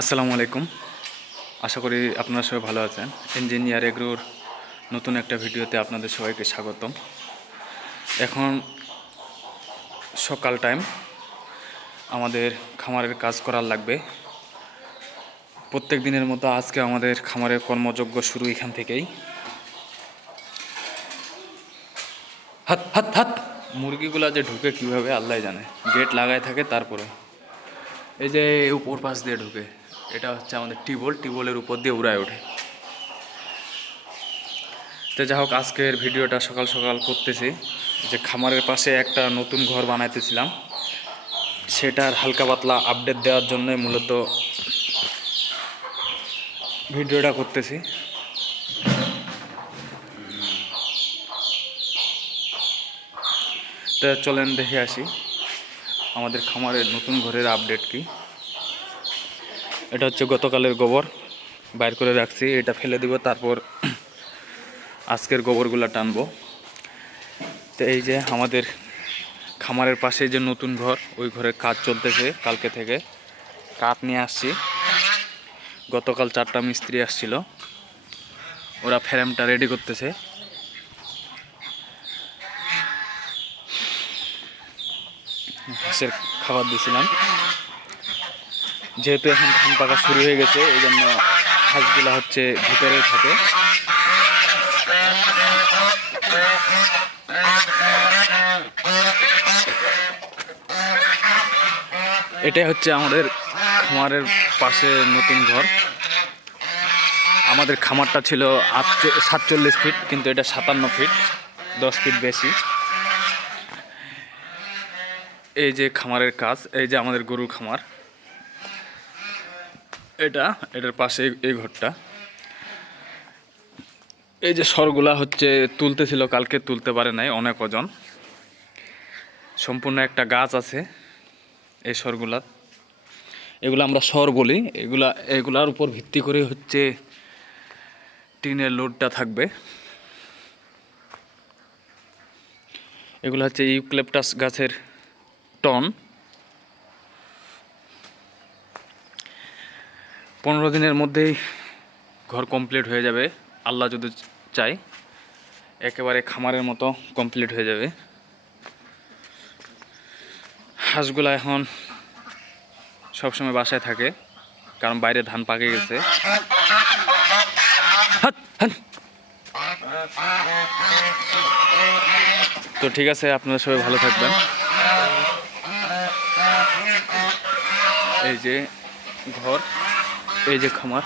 আসসালামু আলাইকুম। আশা করি আপনারা সবাই ভালো আছেন। ইঞ্জিনিয়ার এগ্রোর নতুন একটা ভিডিওতে আপনাদের সবাইকে স্বাগতম। এখন সকাল টাইম আমাদের খামারের কাজ করার লাগবে। প্রত্যেক দিনের মতো আজকে আমাদের খামারের কর্মযজ্ঞ শুরু এখান থেকেই। হাত হাত হাত! মুরগিগুলা যে ঢুকে কীভাবে আল্লাহ জানে। গেট লাগায় থাকে তারপরে। এই যে উপর পাশ দিয়ে ঢুকে। এটা হচ্ছে আমাদের টিবল টিবলের উপর দিয়ে উড়ায় ওঠে। তো যাই হোক, আজকের ভিডিওটা সকাল সকাল করতেছি। যে খামারের পাশে একটা নতুন ঘর বানাইতেছিলাম। সেটার হালকা পাতলা আপডেট দেওয়ার জন্য মূলত ভিডিওটা করতেছি। তো চলেন দেখে আসি, আমাদের খামারের নতুন ঘরের আপডেট কি। এটা হচ্ছে গতকালের গোবর। বাইর করে রাখছি, এটা ফেলে দিব, তারপর আজকের গোবরগুলো টানবো। তো এই যে আমাদের খামারের পাশে যে নতুন ঘর, ওই ঘরের কাজ চলতেছে কালকে থেকে। কাঠ নিয়ে আসছি। গতকাল চারটা মিস্ত্রি আসছিল। ওরা ফ্রেমটা রেডি করতেছে। হাঁসের খাবার দিয়েছিলাম যেহেতু এখন ধান পাকা শুরু হয়ে গেছে, এই জন্য হাঁসগুলো হচ্ছে ভিতরে থাকে। এটাই হচ্ছে আমাদের খামারের পাশে নতুন ঘর। আমাদের খামারটা ছিল সাতচল্লিশ ফিট, কিন্তু এটা সাতান্ন ফিট, দশ ফিট বেশি। এই যে খামারের কাজ, এই যে আমাদের গরুর খামার। এটা, এটার পাশে এই- ঘরটা। এই যে সরগুলা হচ্ছে তুলতে ছিল কালকে তুলতে পারে নাই অনেক ওজন। সম্পূর্ণ একটা গাছ আছে এই সরগুলা এগুলো আমরা সর বলি। এগুলা, এগুলার উপর ভিত্তি করে হচ্ছে টিনের লোডটা থাকবে। এগুলো হচ্ছে ইউক্লেপটাস গাছের টন। পনেরো দিনের মধ্যেই ঘর কমপ্লিট হয়ে যাবে। আল্লাহ যদি চাই একেবারে খামারের মতো কমপ্লিট হয়ে যাবে। হাঁসগুলা এখন সবসময় বাসায় থাকে, কারণ বাইরে ধান পাকে গেছে। তো ঠিক আছে, আপনারা সবাই ভালো থাকবেন। এই যে ঘর এই যে খামার।